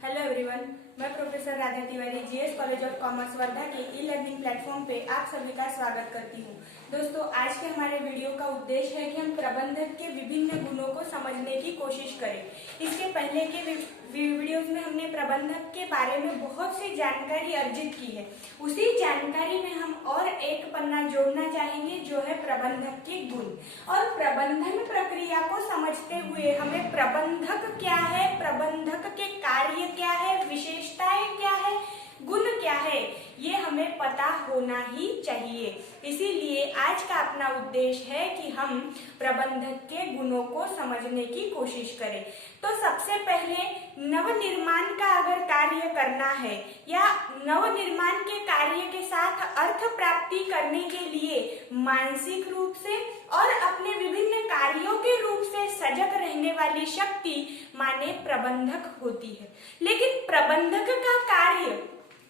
Hello everyone, मैं professor Radha Tiwari GS college of commerce Wardha के e learning platform पे आप सभी का स्वागत करती हूँ। दोस्तों, आज के हमारे वीडियो का उद्देश्य है कि हम प्रबंधक के विभिन्न गुणों को समझने की कोशिश करें। इसके पहले के वीडियोस में हमने प्रबंधक के बारे में बहुत सी जानकारी अर्जित की है। उसी जानकारी में हम और एक पन्ना जोड़ना चाहेंगे जो है प्रबंधक के गुण। और प्रबंधन प्रक्रिया को समझते हुए हमें प्रबंधक क्या है, प्रबंधक के कार्य क्या है, विशेषताएं क्या है, गुण क्या है, ये हमें पता होना ही चाहिए। इसीलिए आज का अपना उद्देश्य है कि हम प्रबंधक के गुणों को समझने की कोशिश करें। तो सबसे पहले नवनिर्माण का अगर कार्य करना है या नवनिर्माण के कार्य के साथ अर्थ प्राप्ति करने के लिए मानसिक रूप से और अपने विभिन्न कार्यों के रूप से सजग रहने वाली शक्ति माने प्रबंधक होती है। लेकिन प्रबंधक का कार्य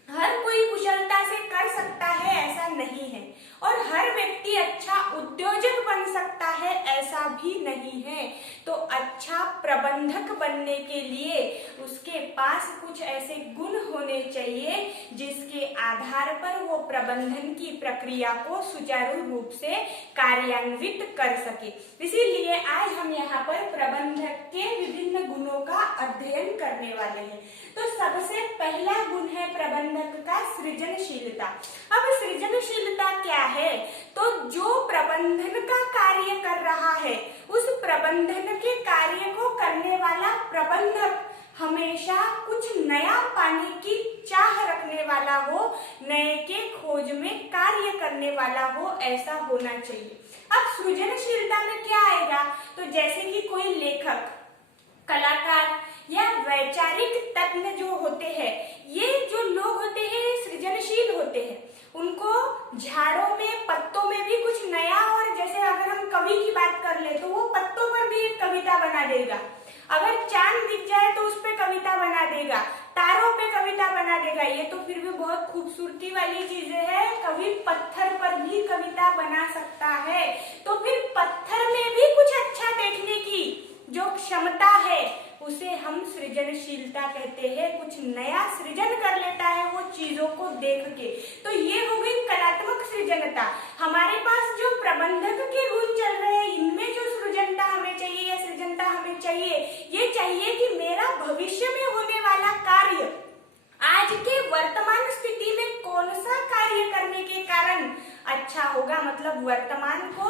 हर कोई कुशलता से कर सकता है ऐसा नहीं है, और हर व्यक्ति अच्छा उद्योजक बन सकता है ऐसा भी नहीं है। तो अच्छा प्रबंधक बनने के लिए उसके पास कुछ ऐसे गुण होने चाहिए जिसके आधार पर वो प्रबंधन की प्रक्रिया को सुचारू रूप से कार्यान्वित कर सके। इसीलिए आज हम यहाँ पर प्रबंधक के विभिन्न गुणों का अध्ययन करने वाले हैं। तो सबसे पहला गुण है प्रबंधक का सृजनशीलता। अब सृजनशीलता क्या है? तो जो प्रबंधन का कार्य कर रहा है उस प्रबंधन के कार्य को करने वाला प्रबंधक हमेशा कुछ नया पाने की चाह रखने वाला हो, नए के खोज में कार्य करने वाला हो, ऐसा होना चाहिए। अब सृजनशीलता में क्या आएगा? तो जैसे कि कोई लेखक, कलाकार या वैचारिक तत्व जो होते हैं, ये जो लोग होते हैं सृजनशील होते हैं। उनको झाड़ों में, पत्तों में भी कुछ नया, और जैसे अगर हम कवि की बात कर ले तो वो पत्तों पर भी एक कविता बना देगा। अगर चांद दिख जाए तो उस पे कविता बना देगा, तारों पे कविता बना देगा। ये तो फिर भी बहुत खूबसूरती वाली चीजें है। कवि पत्थर पर भी कविता बना सकता है। तो फिर पत्थर में भी कुछ अच्छा देखने की जो क्षमता है उसे हम सृजनशीलता कहते हैं। कुछ नया सृजन कर लेता है वो चीजों को देख के। तो ये हो गई कलात्मक सृजनता। हमारे पास जो प्रबंधक के गुण चल रहे हैं इनमें जो सृजनता हमें चाहिए या सृजनता हमें चाहिए, ये चाहिए कि मेरा भविष्य में होने वाला कार्य आज के वर्तमान स्थिति में कौन सा कार्य करने के कारण अच्छा होगा। मतलब वर्तमान को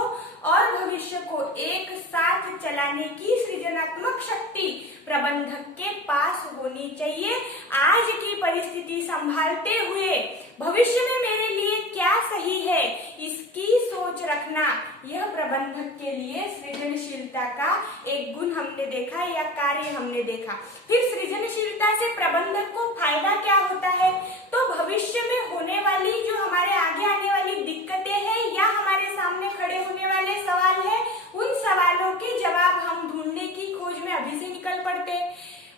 और भविष्य को एक साथ चलाने की सृजनात्मक शक्ति प्रबंधक के पास होनी चाहिए। आज की परिस्थिति संभालते हुए भविष्य में मेरे लिए क्या सही है इसकी सोच रखना, यह प्रबंधक के लिए सृजनशीलता का एक गुण हमने देखा या कार्य हमने देखा। फिर सृजनशीलता से प्रबंधक को फायदा क्या होता है? तो भविष्य में होने वाली जो हमारे आगे आने वाली दिक्कतें हैं या हमारे सामने खड़े होने वाले सवाल है, उन सवालों के जवाब हम ढूंढने की खोज में अभी से निकल पड़ते।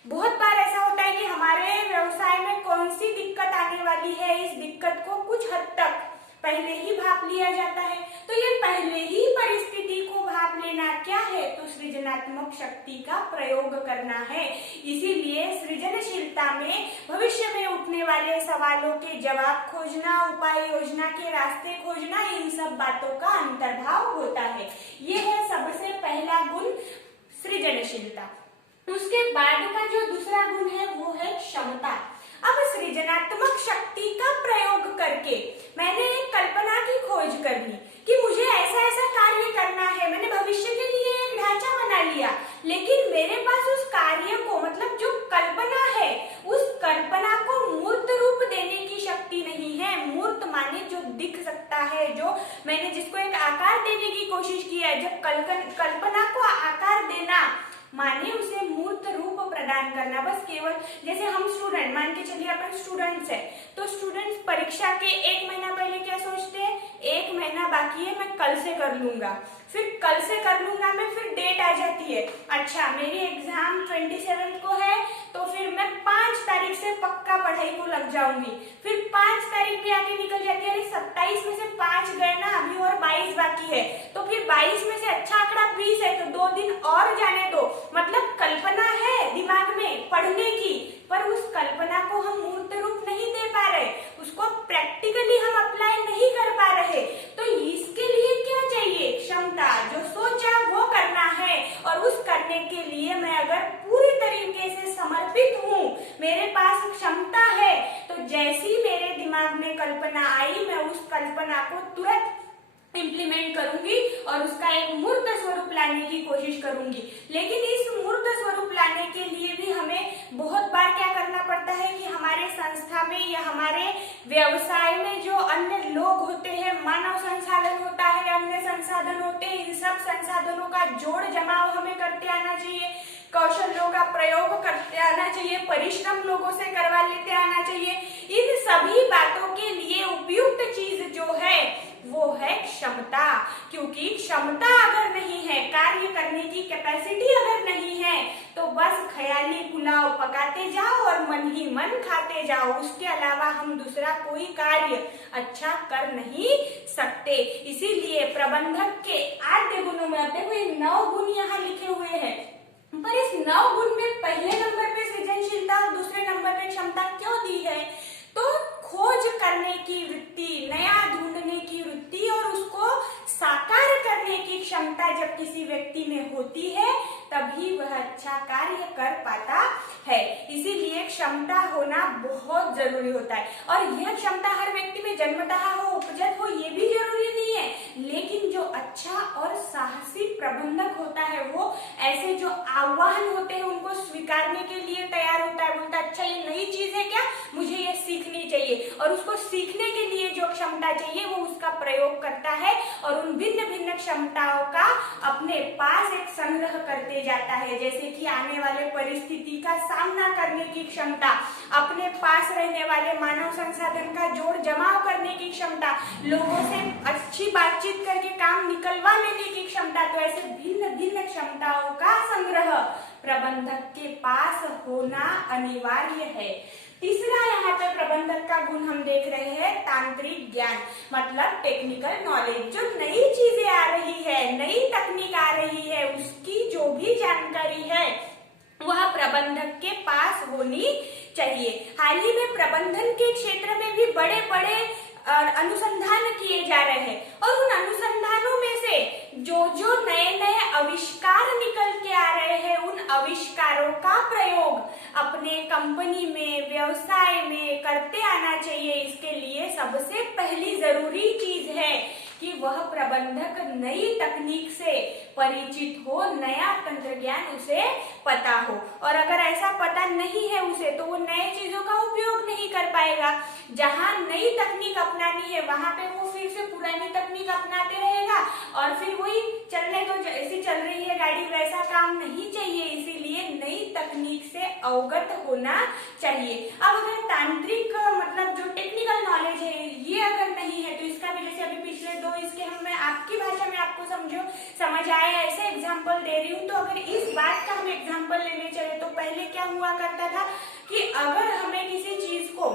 बहुत बार ऐसा होता है कि हमारे व्यवसाय में कौन सी दिक्कत आने वाली है, इस दिक्कत को कुछ हद तक पहले ही भाप लिया जाता है। तो ये पहले ही परिस्थिति को भाप लेना क्या है? तो सृजनात्मक शक्ति का प्रयोग करना है। इसीलिए सृजनशीलता में भविष्य में उठने वाले सवालों के जवाब खोजना, उपाय योजना के रास्ते खोजना, इन सब बातों का अंतर्भाव होता है। ये है सबसे पहला गुण सृजनशीलता। उसके बाद का जो दूसरा गुण है वो है क्षमता। अब सृजनात्मक शक्ति का प्रयोग करके मैंने एक कल्पना की खोज कर ली कि मुझे ऐसा ऐसा कार्य करना है। मैंने भविष्य के लिए एक ढांचा बना लिया, लेकिन मेरे पास उस कार्य को, मतलब जो कल्पना है, उस कल्पना को मूर्त रूप देने की शक्ति नहीं है। मूर्त माने जो दिख सकता है, जो मैंने जिसको एक आकार देने की कोशिश की है। जब कल्पना को आकार देना माने उसे मूर्त रूप प्रदान करना। बस केवल जैसे हम स्टूडेंट, मान के चलिए अपन स्टूडेंट्स है, तो स्टूडेंट्स परीक्षा के एक महीना पहले क्या सोचते हैं? एक महीना बाकी है, मैं कल से कर लूंगा। फिर कल से कर लूंगा में फिर डेट आ जाती है, अच्छा मेरी एग्जाम 27 को है, तो फिर मैं 5 तारीख से पक्का पढ़ाई को लग जाऊंगी। फिर 5 तारीख भी आके निकल जाती है, अरे 27 में से 5 गए ना, अभी और 22 बाकी है। तो फिर 22 में से अच्छा आंकड़ा 20 है, तो 2 दिन और जाने दो। मतलब कल्पना है दिमाग में पढ़ने की, पर उस कल्पना को हम मूर्त रूप नहीं दे पा रहे, उसको प्रैक्टिकली हम अप्लाई नहीं कर पा रहे, तो इसके लिए क्या चाहिए? क्षमता। जो सोचा वो करना है, और उस करने के लिए मैं अगर पूरी तरीके से समर्पित हूँ, मेरे पास क्षमता है, तो जैसी मेरे दिमाग में कल्पना आई, मैं उस कल्पना को तुरंत इम्प्लीमेंट करूंगी और उसका एक मूर्त स्वरूप लाने की कोशिश करूंगी। लेकिन इस मूर्त स्वरूप लाने के लिए भी हमें बहुत बार क्या करना पड़ता है कि हमारे संस्था में या हमारे व्यवसाय में जो अन्य लोग होते हैं, मानव संसाधन होता है, अन्य संसाधन होते हैं, इन सब संसाधनों का जोड़ जमाव हमें करते आना चाहिए, कौशलों का प्रयोग करते आना चाहिए, परिश्रम लोगों से करवा लेते आना चाहिए। इन सभी बातों के लिए उपयुक्त चीज जो है वो है क्षमता। क्योंकि क्षमता अगर नहीं है, कार्य करने की कैपेसिटी अगर नहीं है, तो बस ख्याली पुलाव पकाते जाओ और मन ही मन खाते जाओ, उसके अलावा हम दूसरा कोई कार्य अच्छा कर नहीं सकते। इसीलिए प्रबंधक के आद्य गुणों में, अब देखो ये 9 गुण यहाँ लिखे हुए हैं, पर इस 9 गुण में पहले नंबर पे सृजनशीलता और दूसरे नंबर पे क्षमता क्यों दी है? तो खोज करने की वृत्ति, नया ढूंढने की वृत्ति और उसको साकार करने की क्षमता जब किसी व्यक्ति में होती है, तभी वह अच्छा कार्य कर पाता है। इसीलिए क्षमता होना बहुत जरूरी होता है, और यह क्षमता हर व्यक्ति में जन्मतः हो, उपजत हो, ये भी जरूरी नहीं है। लेकिन जो अच्छा और साहसी प्रबंधक होता है, वो ऐसे जो आह्वान होते हैं उनको स्वीकारने के लिए तैयार होता है, बोलता है अच्छा ये नई चीज है क्या, मुझे ये सीखनी चाहिए, और उसको सीखने के लिए जो क्षमता चाहिए वो उसका प्रयोग करता है, और उन भिन्न भिन्न क्षमताओं का अपने पास एक संग्रह करते जाता है। जैसे कि आने वाले परिस्थिति का सामना करने की क्षमता, अपने पास रहने वाले मानव संसाधन का जोड़ जमाव करने की क्षमता, लोगों से अच्छी बातचीत करके काम निकलवा लेने की क्षमता, तो ऐसे भिन्न भिन्न क्षमताओं का संग्रह प्रबंधक के पास होना अनिवार्य है। तीसरा यहाँ पे प्रबंधक का गुण हम देख रहे हैं तांत्रिक ज्ञान, मतलब टेक्निकल नॉलेज। जो नई चीजें आ रही है, नई तकनीक आ रही है, उसकी जो भी जानकारी है वह प्रबंधक के पास होनी चाहिए। हाल ही में प्रबंधन के क्षेत्र में भी बड़े बड़े अनुसंधान किए जा रहे हैं, और उन अनुसंधानों में से जो नए नए आविष्कार निकल के आ रहे हैं, उन आविष्कारों का प्रयोग अपने कंपनी में, व्यवसाय में करते आना चाहिए। इसके लिए सबसे पहली जरूरी चीज है कि वह प्रबंधक नई तकनीक से परिचित हो, नया तंत्र ज्ञान उसे पता हो, और अगर ऐसा पता नहीं है उसे, तो वो नए चीजों का उपयोग नहीं कर पाएगा। जहां नई तकनीक अपनानी है वहां पे वो फिर से पुरानी तकनीक अपनाते रहेगा, और फिर वही चलने तो जैसी चल रही है गाड़ी, वैसा काम नहीं चाहिए। इसीलिए नई तकनीक से अवगत होना चाहिए। अब अगर तांत्रिक मतलब जो टेक्निकल नॉलेज है ये अगर नहीं है, तो इसका भी जैसे अभी पिछले 2 इसके मैं आपकी भाषा में आपको समझ आए ऐसे एग्जाम्पल दे रही हूँ। तो अगर इस बात का हम एग्जाम्पल लेने चले, तो पहले क्या हुआ करता था कि अगर हमें किसी चीज को,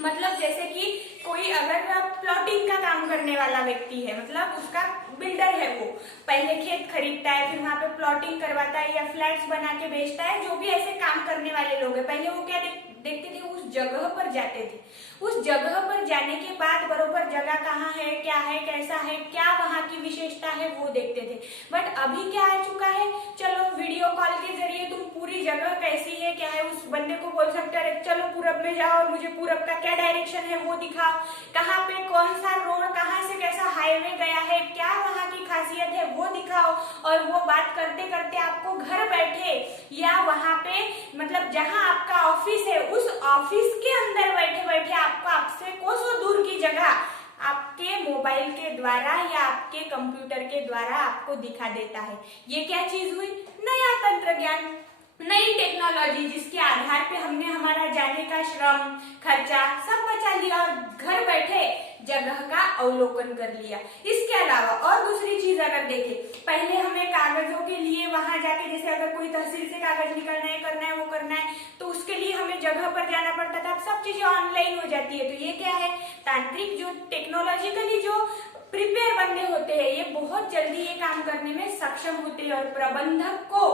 मतलब जैसे कि कोई अगर प्लॉटिंग का काम करने वाला व्यक्ति है, मतलब उसका बिल्डर है, वो पहले खेत खरीदता है, फिर वहां पे प्लॉटिंग करवाता है या फ्लैट्स बना के बेचता है, जो भी ऐसे काम करने वाले लोग हैं, पहले वो क्या देखते थे, उस जगह पर जाते थे। उस जगह पर जाने के बाद बरोबर जगह कहाँ है, क्या है, कैसा है, क्या वहाँ की विशेषता है, वो देखते थे। बट अभी क्या आ चुका है, चलो वीडियो कॉल के जरिए तुम पूरी जगह कैसी है, क्या है, उस बंदे को बोल सकते हो चलो पूरब में जाओ और मुझे पूरब का क्या डायरेक्शन है वो दिखाओ, कहाँ पे कौन सा रोड, कहाँ से कैसा हाईवे गया है, क्या वहाँ की खासियत है वो दिखाओ, और वो बात करते करते आपको घर बैठे या वहाँ पे मतलब जहाँ आपका ऑफिस है उस ऑफिस के अंदर बैठे बैठे आपको आपसे कोसों दूर की जगह आपके मोबाइल के द्वारा या आपके कंप्यूटर के द्वारा आपको दिखा देता है। ये क्या चीज हुई, नया तंत्र ज्ञान, नई टेक्नोलॉजी, जिसके आधार पे हमने हमारा जाने का श्रम, खर्चा सब बचा लिया और घर बैठे जगह का अवलोकन कर लिया। इसके अलावा और दूसरी चीज अगर देखें, पहले हमें कागजों के लिए वहां जाके, जैसे अगर कोई तहसील से कागज निकलना है, करना है, वो करना है, तो उसके लिए हमें जगह पर जाना पड़ता था। अब सब चीजें ऑनलाइन हो जाती है। तो ये क्या है, तांत्रिक जो टेक्नोलॉजिकली जो प्रिपेयर बंदे होते हैं, ये बहुत जल्दी ये काम करने में सक्षम होते हैं, और प्रबंधक को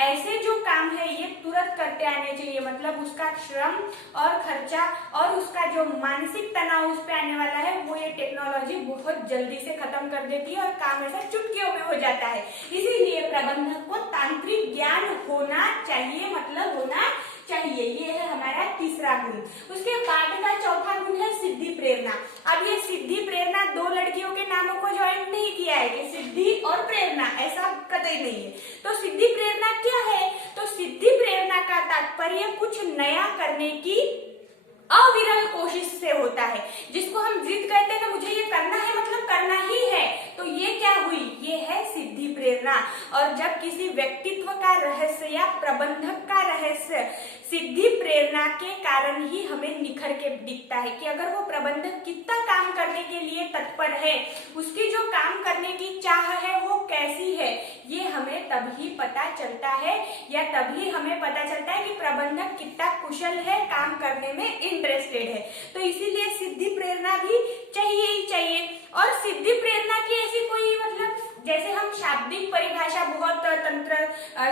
ऐसे जो काम है ये तुरंत करते आने चाहिए, मतलब उसका श्रम और खर्चा और उसका जो मानसिक तनाव उस पे आने वाला है वो ये टेक्नोलॉजी बहुत जल्दी से खत्म कर देती है और काम ऐसा चुटकियों में हो जाता है। इसीलिए प्रबंधक को तांत्रिक ज्ञान होना चाहिए, मतलब होना चाहिए। ये है हमारा तीसरा गुण। उसके बाद का चौथा गुण है सिद्धि प्रेरणा। अब ये सिद्धि प्रेरणा दो लड़कियों के नामों को ज्वाइन नहीं किया है कि सिद्धि और प्रेरणा, ऐसा कतई नहीं है। तो सिद्धि प्रेरणा क्या है? तो सिद्धि प्रेरणा का तात्पर्य कुछ नया करने की अविरल कोशिश से होता है, जिसको हम जिद कहते हैं ना, मुझे ये करना है मतलब करना ही है। तो ये क्या हुई? ये है सिद्धि प्रेरणा। और जब किसी व्यक्तित्व का रहस्य या प्रबंधक का रहस्य सिद्धि प्रेरणा के कारण ही हमें निखर के दिखता है कि अगर वो प्रबंधक कितना काम करने के लिए तत्पर है, उसकी जो काम करने की चाह है वो कैसी है, ये हमें तभी पता चलता है, या तभी हमें पता चलता है कि प्रबंधक कितना कुशल है, काम करने में इंटरेस्टेड है। तो इसीलिए सिद्धि प्रेरणा भी चाहिए ही चाहिए। और सिद्धि प्रेरणा की ऐसी कोई मतलब जैसे हम शाब्दिक परिभाषा बहुत तंत्र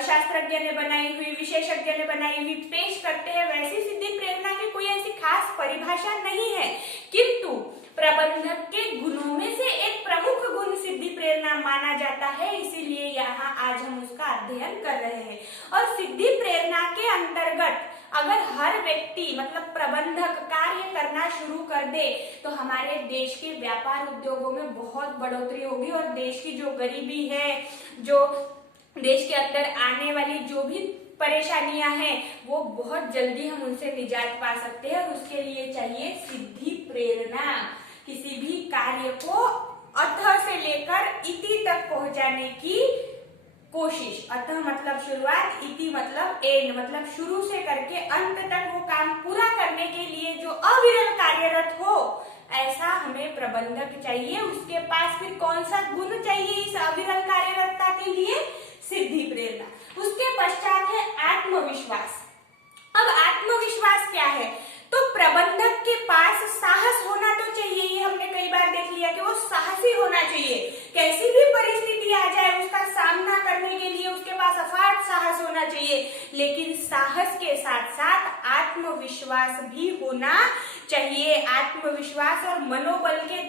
शास्त्रज्ञ ने बनाई हुई, विशेषज्ञ ने बनाई हुई पेश करते हैं, वैसी सिद्धि प्रेरणा की कोई ऐसी खास परिभाषा नहीं है, किंतु प्रबंधक के गुणों में से एक प्रमुख गुण सिद्धि प्रेरणा माना जाता है। इसीलिए यहाँ आज हम उसका अध्ययन कर रहे हैं। और सिद्धि प्रेरणा के अंतर्गत अगर हर व्यक्ति मतलब प्रबंधक कार्य करना शुरू कर दे तो हमारे देश के व्यापार उद्योगों में बहुत बढ़ोतरी होगी और देश की जो गरीबी है, जो देश के अंदर आने वाली जो भी परेशानियां हैं, वो बहुत जल्दी हम उनसे निजात पा सकते हैं। और उसके लिए चाहिए सिद्धि प्रेरणा। किसी भी कार्य को अथ से लेकर इति तक पहुंचाने की कोशिश। अतः मतलब शुरुआत, इति मतलब एंड, मतलब शुरू से करके अंत तक वो काम पूरा करने के लिए जो अविरल कार्यरत हो, ऐसा हमें प्रबंधक चाहिए। उसके पास फिर कौन सा गुण चाहिए इस अविरल कार्यरतता के लिए? सिद्धि प्रेरणा। उसके पश्चात है आत्मविश्वास। अब आत्मविश्वास क्या है? तो प्रबंधक के पास साहस होना तो चाहिए। ये हमने कई बार देख लिया कि वो साहसी होना चाहिए। कैसी भी परिस्थिति आ जाए उसका सामना करने के लिए उसके पास अफाट साहस होना चाहिए, लेकिन साहस के साथ साथ आत्मविश्वास भी होना चाहिए। आत्मविश्वास और मनोबल के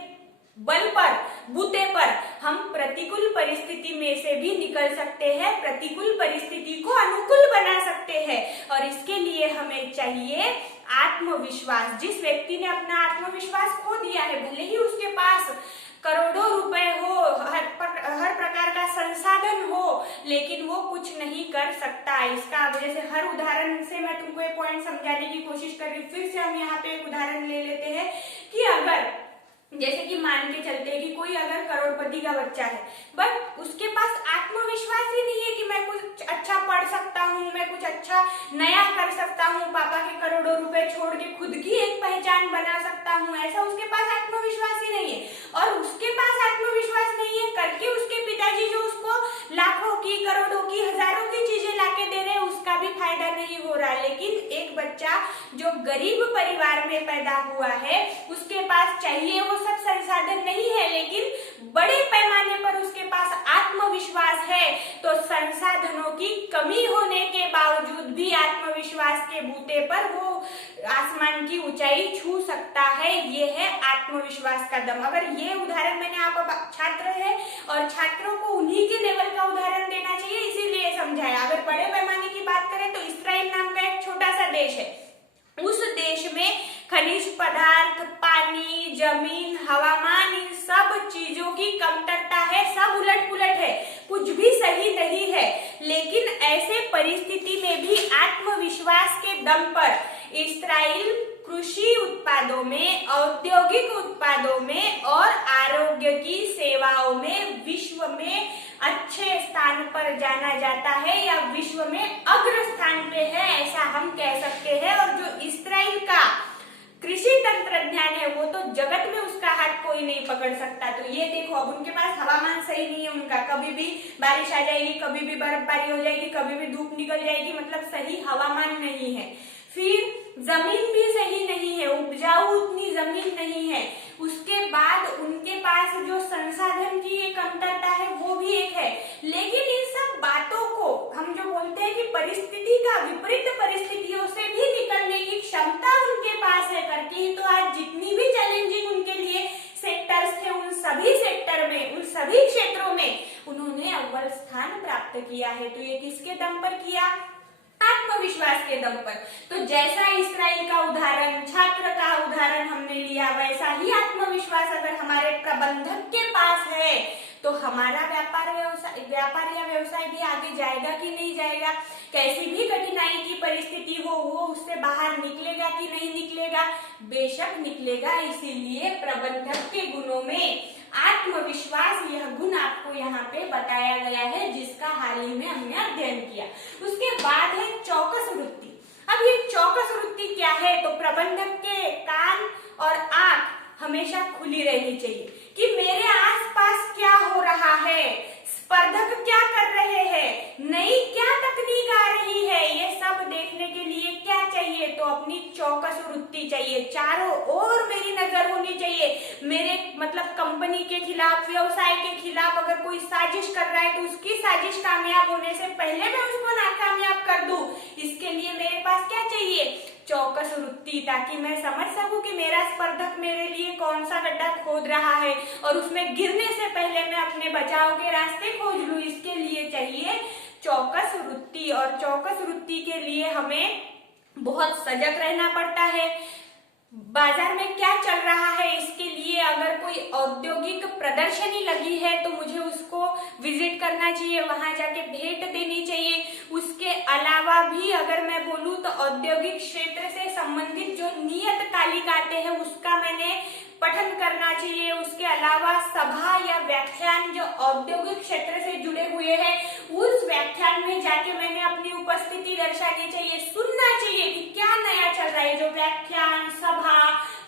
बल पर, बूते पर हम प्रतिकूल परिस्थिति में से भी निकल सकते हैं, प्रतिकूल परिस्थिति को अनुकूल बना सकते हैं। और इसके लिए हमें चाहिए आत्मविश्वास। जिस व्यक्ति ने अपना आत्मविश्वास खो दिया है, भले ही उसके पास करोड़ों रुपए हो, हर प्रकार का संसाधन हो, लेकिन वो कुछ नहीं कर सकता। इसका जैसे हर उदाहरण से मैं तुमको एक पॉइंट समझाने की कोशिश कर रही हूँ। फिर से हम यहाँ पे एक उदाहरण ले लेते हैं कि अगर जैसे कि मान के चलते हैं कि कोई अगर करोड़पति का बच्चा है, बट उसके पास आत्मविश्वास ही नहीं है कि मैं कुछ अच्छा पढ़ सकता हूँ, मैं कुछ अच्छा नया कर सकता हूँ, पापा के करोड़ों रुपए छोड़ के खुद की एक पहचान बना सकता हूँ, ऐसा उसके पास आत्मविश्वास ही नहीं है। और उसके पास आत्मविश्वास नहीं है करके उसके पिताजी जो उसको लाखों की, करोड़ों की, हजारों की चीजें लाके दे रहे हैं, उसका भी फायदा नहीं हो रहा। लेकिन एक बच्चा जो गरीब परिवार में पैदा हुआ है, उसके पास चाहिए वो सब संसाधन नहीं है, लेकिन बड़े पैमाने पर उसके पास आत्मविश्वास है। तो संसाधनों की कमी होने के बावजूद भी आत्मविश्वास के बूते पर वो आसमान की ऊंचाई छू सकता है। ये है आत्मविश्वास का दम। अगर ये उदाहरण मैंने आप छात्र है और छात्रों को उन्हीं के लेवल का उदाहरण देना चाहिए, इसीलिए समझाया। अगर बड़े पैमाने की बात करें तो इस्राइल नाम का एक छोटा सा देश है। उस देश में खनिज पदार्थ, पानी, जमीन, हवामान, इन सब चीजों की कमतरता है, सब उलट पुलट है, कुछ भी सही नहीं है। लेकिन ऐसे परिस्थिति में भी आत्मविश्वास के दम पर इस्राइल कृषि उत्पादों में, औद्योगिक उत्पादों में और आरोग्य की सेवाओं में विश्व में अच्छे स्थान पर जाना जाता है, या विश्व में अग्र स्थान पे है, ऐसा हम कह सकते हैं। और जो इस्राइल का कृषि तंत्रज्ञान है वो तो जगत में उसका हाथ कोई नहीं पकड़ सकता। तो ये देखो, अब उनके पास हवामान सही नहीं है, उनका कभी भी बारिश आ जाएगी, कभी भी बर्फबारी हो जाएगी, कभी भी धूप निकल जाएगी, मतलब सही हवामान नहीं है। फिर जमीन भी सही नहीं है, उपजाऊ उतनी जमीन नहीं है, उसके बाद उनके पास जो संसाधन की एक कमतरता है वो भी एक है। लेकिन इन सब बातों को हम जो बोलते हैं कि परिस्थिति का विपरीत परिस्थितियों से भी निकलने की क्षमता उनके पास है करके ही तो आज जितनी भी चैलेंजिंग उनके लिए सेक्टर्स थे उन सभी सेक्टर में, उन सभी क्षेत्रों में उन्होंने अव्वल स्थान प्राप्त किया है। तो ये किसके दम पर किया? आत्मविश्वास के दम पर। तो जैसा इस्राइल का उदाहरण, छात्र का उदाहरण हमने लिया, वैसा ही आत्मविश्वास अगर हमारे प्रबंधक के पास है तो हमारा व्यापार या व्यवसाय भी आगे जाएगा कि नहीं जाएगा। कैसी भी कठिनाई की परिस्थिति हो वो उससे बाहर निकलेगा कि नहीं निकलेगा? बेशक निकलेगा। इसीलिए प्रबंधक के गुणों में आत्मविश्वास, यह गुण आपको यहाँ पे बताया गया है जिसका हाल ही में हमने अध्ययन किया। उसके बाद है चौकस वृत्ति। अब ये चौकस वृत्ति क्या है? तो प्रबंधक के कान और आंख हमेशा खुली रहनी चाहिए कि मेरे आसपास क्या हो रहा है, स्पर्धक क्या कर रहे हैं, नई क्या तकनीक आ रही है, ये सब देखने के लिए क्या चाहिए? तो अपनी चौकस वृत्ति चाहिए। चारों ओर मेरी नजर होनी चाहिए। मेरे मतलब कंपनी के खिलाफ, व्यवसाय के खिलाफ अगर कोई साजिश कर रहा है तो उसकी साजिश कामयाब होने से पहले मैं उसको नाकामयाब कर दूं। इसके लिए मेरे पास क्या चाहिए? चौकस वृत्ति, ताकि मैं समझ सकूं कि मेरा स्पर्धक मेरे लिए कौन सा गड्ढा खोद रहा है और उसमें गिरने से पहले मैं अपने बचाव के रास्ते खोज लूं। इसके लिए चाहिए चौकस वृत्ति। और चौकस वृत्ति के लिए हमें बहुत सजग रहना पड़ता है। बाजार में क्या चल रहा है इसके लिए अगर कोई औद्योगिक प्रदर्शनी लगी है तो मुझे उसको विजिट करना चाहिए, वहां जाके भेंट देनी चाहिए। उसके अलावा भी अगर मैं बोलूं तो औद्योगिक क्षेत्र से संबंधित जो नियतकालिक आते हैं उसका मैंने पठन करना चाहिए। उसके अलावा सभा या व्याख्यान जो औद्योगिक क्षेत्र से जुड़े हुए हैं उस व्याख्यान में जाके मैंने अपनी उपस्थिति दर्शानी चाहिए, सुनना चाहिए कि क्या नया चल रहा है। जो व्याख्यान, सभा,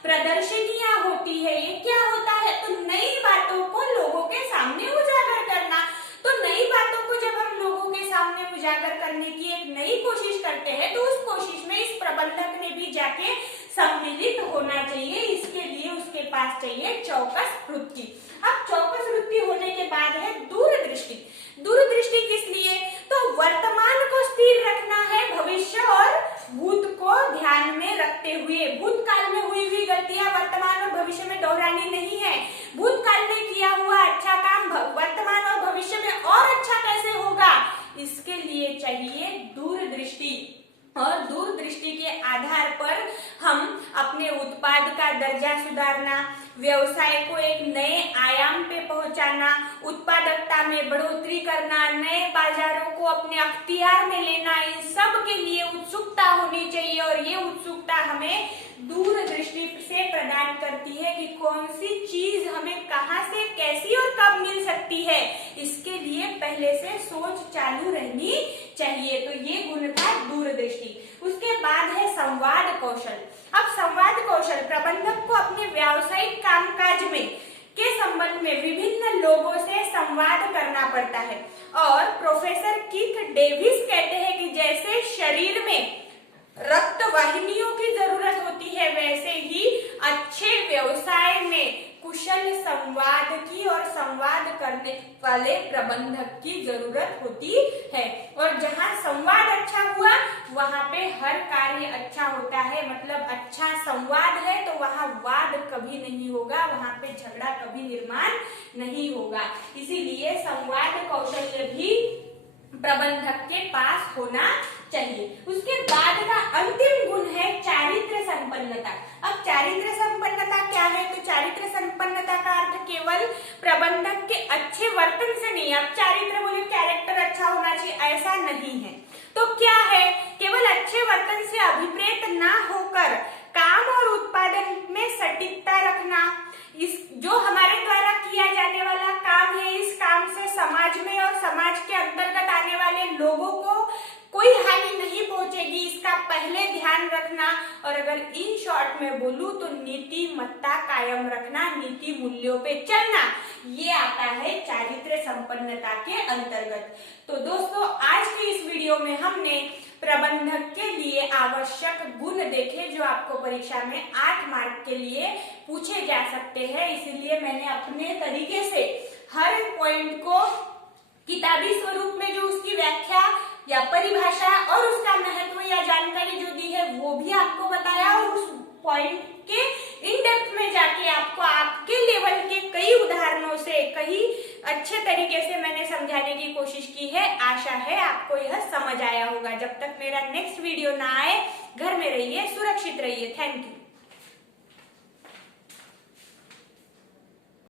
प्रदर्शनियां होती है ये क्या होता है? तो नई बातों को लोगों के सामने उजागर करना। तो नई बातों को जब हम लोगों के सामने उजागर करने की एक नई कोशिश करते हैं तो उस कोशिश में इस प्रबंधक ने भी जाके सम्मिलित होना चाहिए। इसके लिए उसके पास चाहिए चौकस वृत्ति। अब चौकस वृत्ति होने के बाद है दूरदृष्टि। दूरदृष्टि किस लिए? तो वर्तमान को स्थिर रखना है, भविष्य और भूत को ध्यान में रखते हुए। भूतकाल में हुई हुई गलतियां वर्तमान और भविष्य में दोहरानी नहीं है। भूतकाल में किया हुआ अच्छा काम वर्तमान और भविष्य में और अच्छा कैसे होगा, इसके लिए चाहिए दूरदृष्टि। और दूरदृष्टि के आधार पर हम अपने उत्पाद का दर्जा सुधारना, व्यवसाय को एक नए आयाम पे पहुंचाना, उत्पादकता में बढ़ोतरी करना, नए बाजारों को अपने अख्तियार में लेना, इन सब के लिए उत्सुकता होनी चाहिए। और ये उत्सुकता हमें दूरदृष्टि से प्रदान करती है कि कौन सी चीज हमें कहां से, कैसी और कब मिल सकती है। इसके लिए पहले से सोच चालू रहनी चाहिए। तो ये गुण था दूरदृष्टि। उसके बाद है संवाद कौशल। अब संवाद कौशल प्रबंधक को अपने व्यावसायिक कामकाज में के संबंध में विभिन्न लोगों से संवाद करना पड़ता है। और प्रोफेसर कीथ डेविस कहते हैं कि जैसे शरीर में रक्त वाहिनियों की जरूरत होती है वैसे ही अच्छे व्यवसाय में कुशल संवाद की और संवाद करने वाले प्रबंधक की जरूरत होती है। और जहां संवाद अच्छा हुआ वहां पे हर कार्य अच्छा होता है। मतलब अच्छा संवाद है तो वहां वाद कभी नहीं होगा, वहां पे झगड़ा कभी निर्माण नहीं होगा। इसीलिए संवाद कौशल्य भी प्रबंधक के पास होना चाहिए। उसके बाद का अंतिम गुण है चारित्र्य संपन्नता। अब चारित्र्य संपन्नता क्या है? तो चारित्र्य संपन्नता का अर्थ केवल प्रबंधक के अच्छे वर्तन से नहीं। अब चारित्र्य बोले कैरेक्टर अच्छा होना चाहिए, ऐसा नहीं है। तो क्या है? केवल अच्छे वर्तन से अभिप्रेत ना होकर काम और उत्पादन में सटीकता रखना। इस जो हमारे द्वारा किया जाने वाला काम है, इस काम से समाज में और समाज के अंतर्गत आने वाले लोगों को कोई हानि नहीं पहुंचेगी, इसका पहले ध्यान रखना, और अगर इन शॉर्ट में बोलूं तो नीतिमत्ता कायम रखना, नीति मूल्यों पे चलना, ये आता है चारित्र्य संपन्नता के अंतर्गत। तो दोस्तों आज के इस वीडियो में हमने प्रबंधक के लिए आवश्यक गुण देखे जो आपको परीक्षा में 8 मार्क के लिए पूछे जा सकते हैं। इसीलिए मैंने अपने तरीके से हर पॉइंट को किताबी स्वरूप में जो उसकी व्याख्या या परिभाषा और उसका महत्व या जानकारी जो दी है वो भी आपको बताया, और उस पॉइंट के इन डेप्थ में जाके आपको आपके लेवल के कई उदाहरणों से कई अच्छे तरीके से मैंने समझाने की कोशिश की है। आशा है आपको यह समझ आया होगा। जब तक मेरा नेक्स्ट वीडियो ना आए घर में रहिए, सुरक्षित रहिए। Thank you.